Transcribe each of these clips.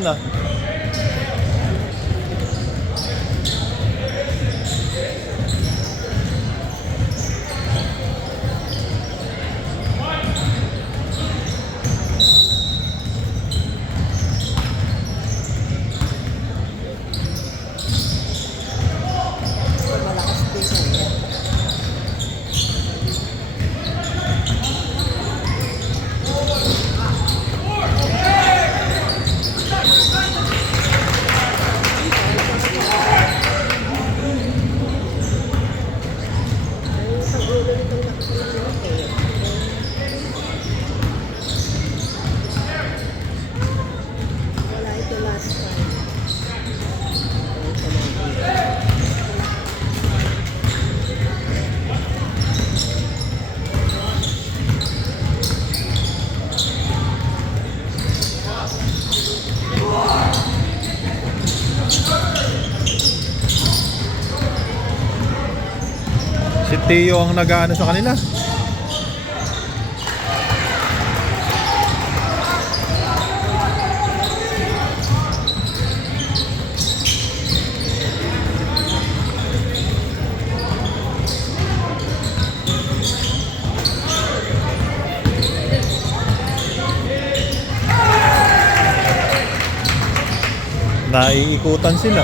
na. Malakas din yan. Wala ito last time. Si Tio ang nag-aano sa kanila. Naiikutan sila.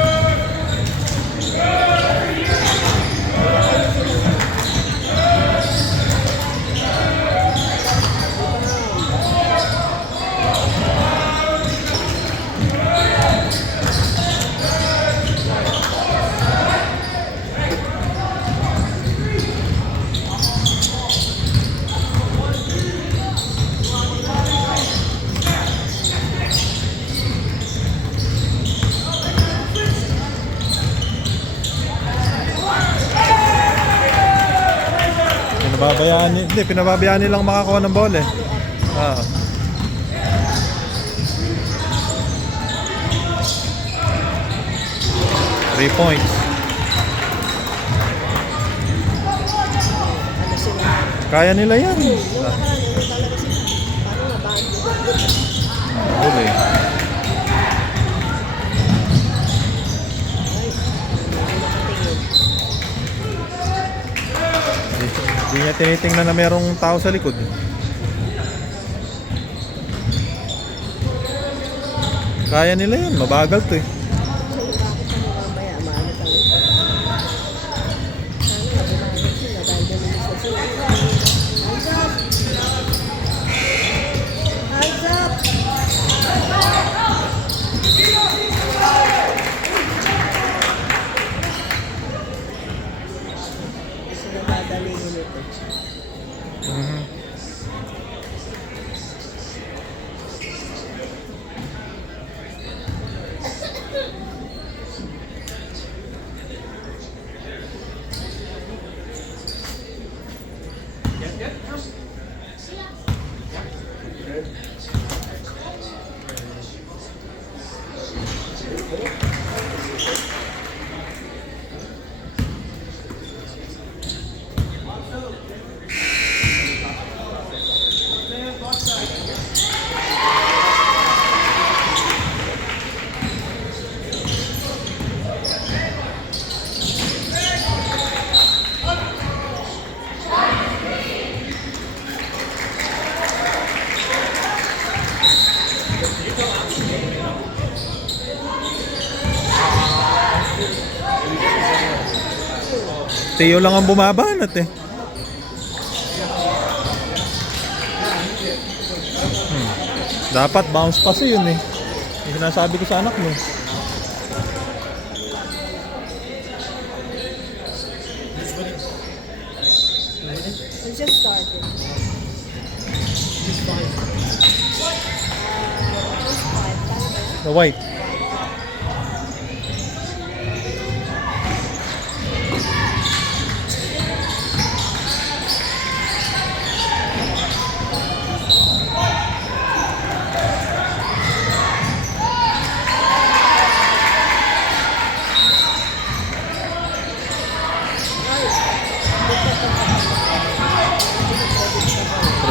Pinababayaan nilang makakuha ng bola eh. Ah. Three points. Ano sila? Kaya nila yan. Yung nakaraan, ano talaga sila? Parang nabago. Huli. Ay, hindi nakatingin. Hindi niya tinitingnan na merong tao sa likod. Kaya nila yan. Mabagal to eh. Actually, bakit ano mamaya? Maano talaga. Sana nabumagot sila dahil gaminis na sila. Hands up! Hands up! Gusto na dadalhin ito. Teo lang ang bumabanat eh. Dapat bounce pass yun eh. Yung sinasabi ko sa anak mo. We just started. Just five. The white.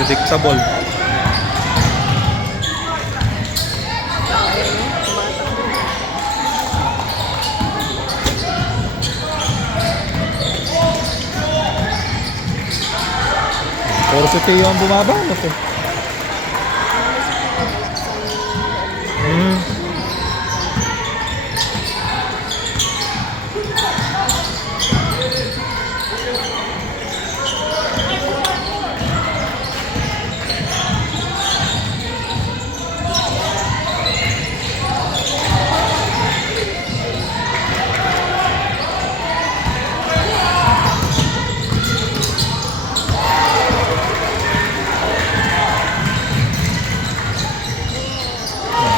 Predictable. Tumatakbo Puro si Tio ang bumabanat eh. Hmm.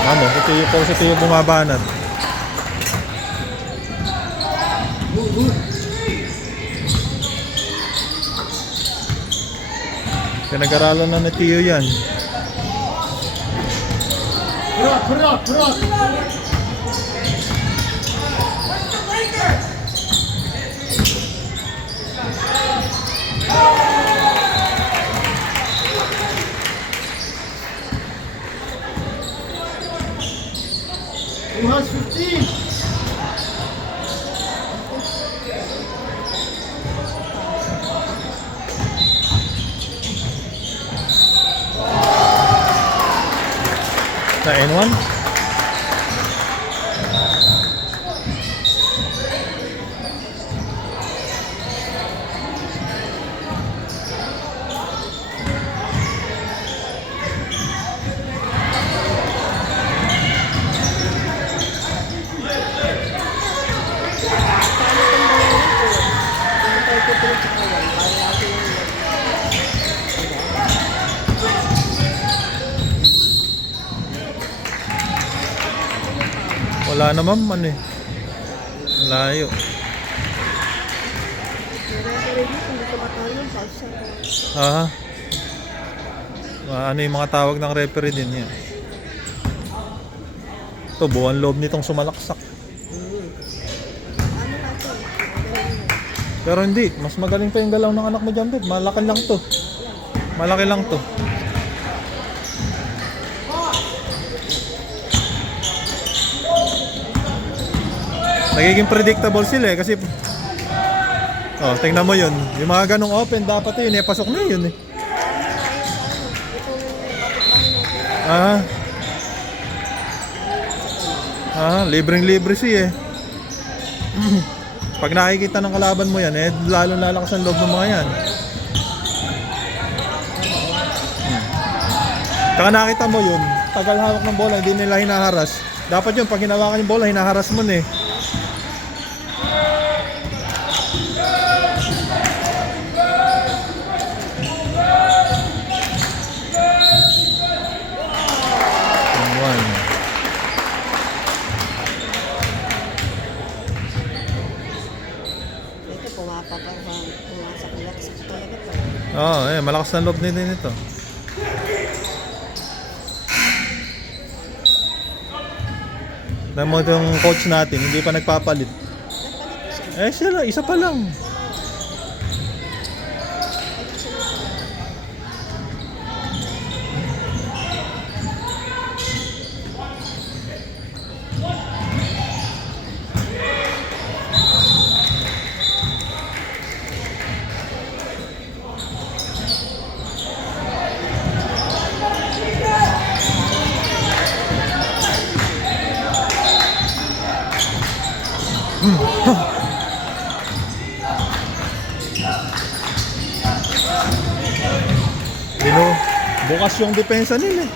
Ano, puro si Tio bumabanat. Pinag-aralan na ni Tio yan. Who has 15? Sa N1? Wala naman man eh. Layo. Hindi ko matalo. Falsa. Aha. Ano yung mga tawag ng referee din yan. Ito, buwan loob nitong sumalaksak. Ano ka ito? Pero hindi, mas magaling pa yung galaw ng anak mo dyan, babe. Malaki lang to. Malaki lang to. Nagiging predictable sila eh kasi oh, tingnan mo yun. Yung mga ganong open dapat yun eh, pasok na yun eh. Ah. Ah, libreng-libre siya eh. Pag nakikita ng kalaban mo yan eh, lalong lalakas ang loob ng mga yan. Kaya nakita mo yun, tagal hawak ng bola, hindi nila hinaharas. Dapat yun, pag hinawakan yung bola, hinaharas mo na eh. Ito, pumasak talaga to. Oo, malakas na loob nito. Naman yung coach natin, hindi pa nagpapalit. Siya lang, isa pa lang. Bukas yung depensa nila.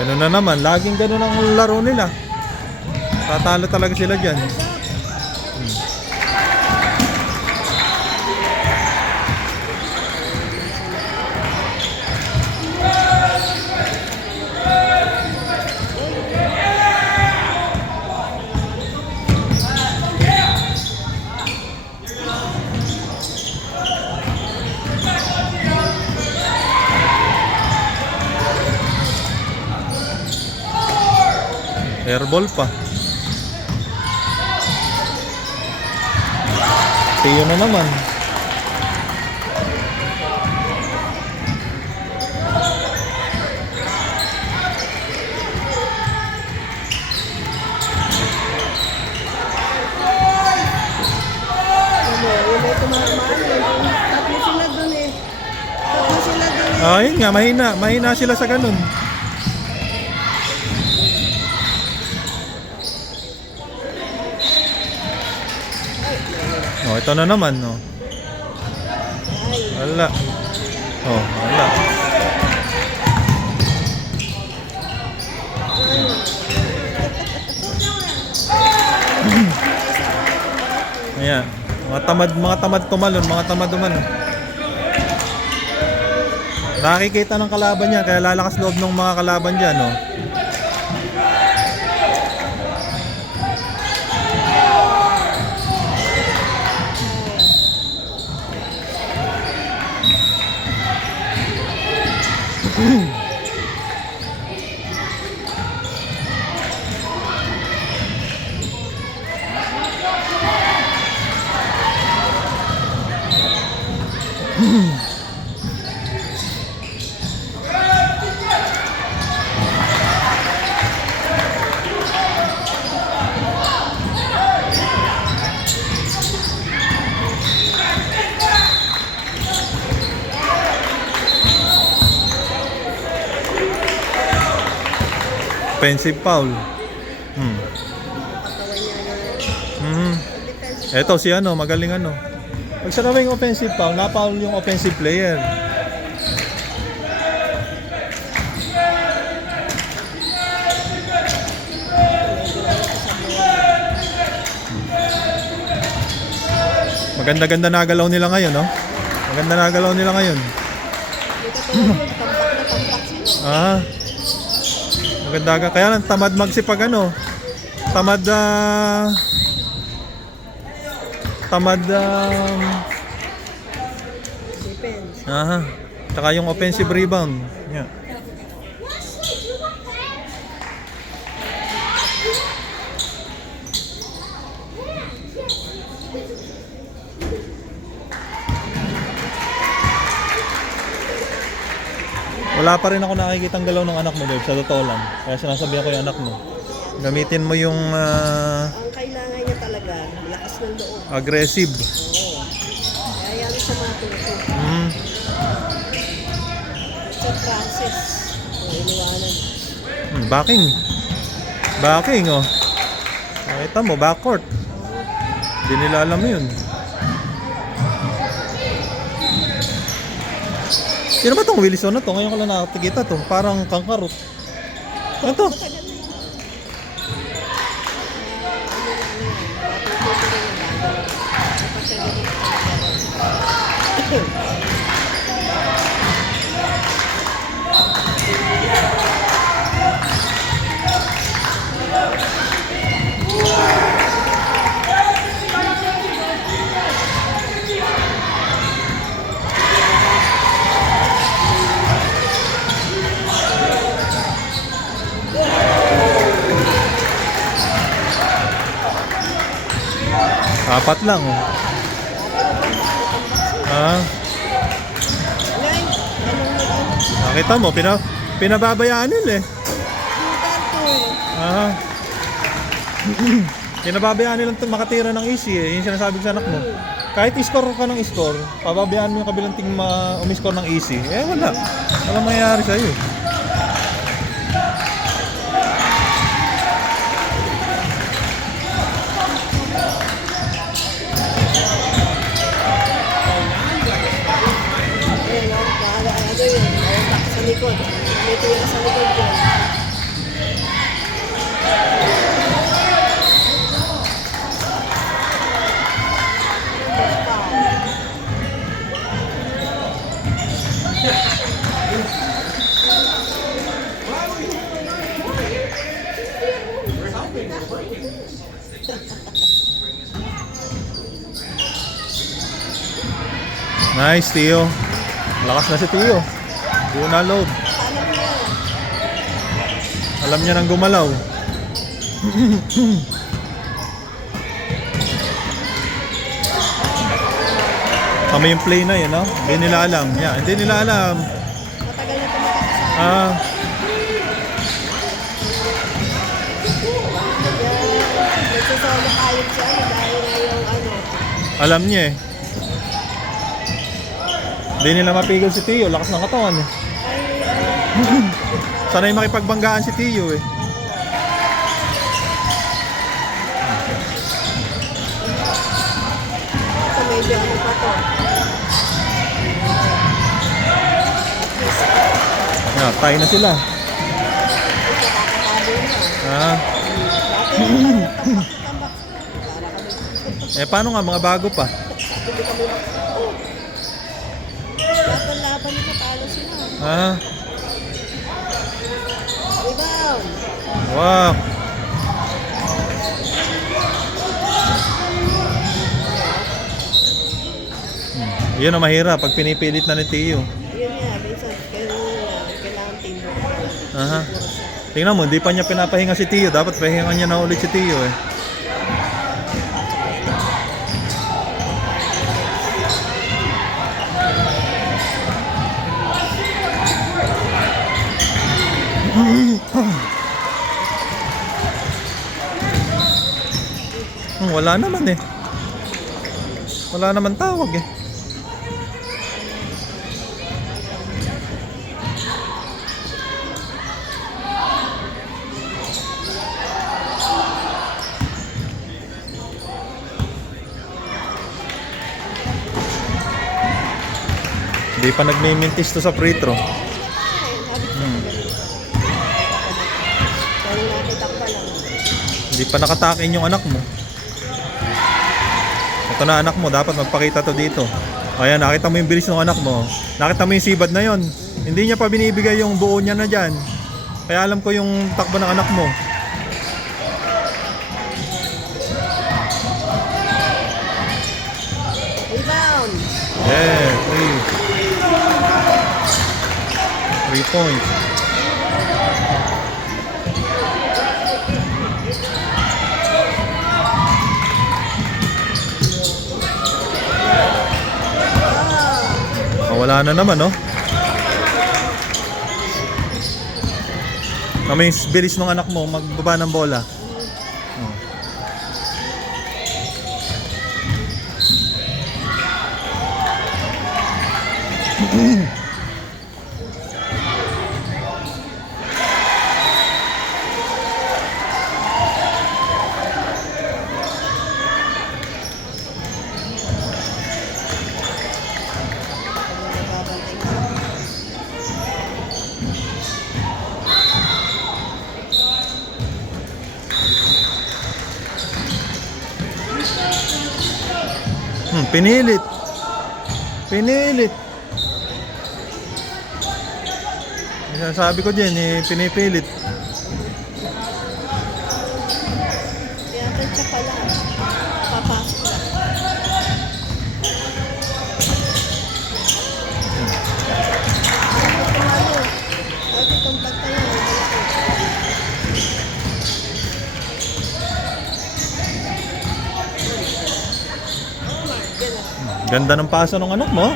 Ganun na naman, laging ganun ang laro nila. Tatalo talaga sila dyan. Airball pa. Tiyo na naman. Yun nga, mahina. Mahina sila sa ganun. Oh, ito na naman, no. Wala. Oh, wala. Ayan. Mga tamad tumalon, mga tamad tumalon. Nakikita ng kalaban niya, kaya lalakas loob ng mga kalaban diyan, no. Offensive foul. Eto si ano, magaling ano. Pag sa gawing offensive foul, na-foul yung offensive player. Maganda-ganda na galaw nila ngayon, no? Maganda na galaw nila ngayon. Maganda ka. Kaya lang tamad magsipag ano. Tamad Defense. Tsaka yung offensive rebound. Yeah. Wala pa rin ako nakikitang galaw ng anak mo, Dave, sa totoo lang. Kaya sinasabihan ko yung anak mo. Gamitin mo yung Ang kailangan niya talaga, lakas ng loob. aggressive. Oo. Kaya yan sa mga tuso. It's a process. Iniwanan. Backing. Backing, oh. Nakita mo, backcourt. Hindi nila alam yun. Sino ba itong Wilson na to? Ngayon ko lang nakakita to. Parang kangkarot. Ano to? Apat lang, oh. Nakita mo, pinababayaan nila eh. Pinababayaan nilang makatira ng easy eh. Yung sinasabi ko sa anak mo. Kahit i-score ka ng i-score, pababayaan mo yung kabilang team umi-score ng easy. Eh wala. Walang mangyayari sa'yo eh. Sa likod. Dito yan sa likod dyan. Nice, Tio. Lakas na si Tio. Una load. Alam niya nang gumalaw. Kami yung play na yun, no? Hindi nila alam. Yeah, hindi nila alam. Matagal na tumakasama. Nagsasolo kayod siya dahil na yung ano. Alam niya eh. Hindi nila mapigil si Tio, lakas ng katawan eh. Sanay makipagbanggaan si Tio eh. Ito medyo ano pa to. Yeah, tie na sila. Ito kakakabo na. Ah. Dati yung tambak-tambak. Para kami. Eh paano nga, mga bago pa? Hindi kami oh. Laban-laban nito, talo sila. Ah. Rebound. Wow. Yun ang mahirap pag pinipilit na ni Tio. Yun nga, minsan kailangan teamwork. Aha. Tingnan mo, hindi pa niya pinapahinga si Tio. Dapat pahingan niya na ulit si Tio eh. Wala naman eh. Wala naman tawag eh. Hindi pa nagmimintis to sa free throw. Kaya nakita ko pa lang. Hindi pa nakatakin yung anak mo. Ito na anak mo, dapat magpakita to dito. Ayan, nakita mo yung bilis ng anak mo. Nakita mo yung sibad na yon. Hindi niya pa binibigay yung buo niya na dyan. Kaya alam ko yung takbo ng anak mo. Rebound. Yeah, 3 points. Wala na naman, no? Kami yung bilis ng anak mo magbaba ng bola. Oh. Nababantay ko. Pinilit. Pinilit. Sabi ko din, pinipilit. Kaya tansya pa lang. Papasok lang. Ano? Bakit itong pagtayo? Ganda ng paso ng anak mo.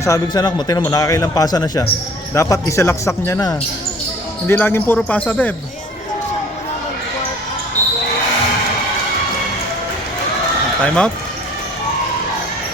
Sabi ko sa anak mo, tingnan mo, nakakailang pasa na siya. Dapat isalaksak niya na. Hindi laging puro pasa, Beb. Time out?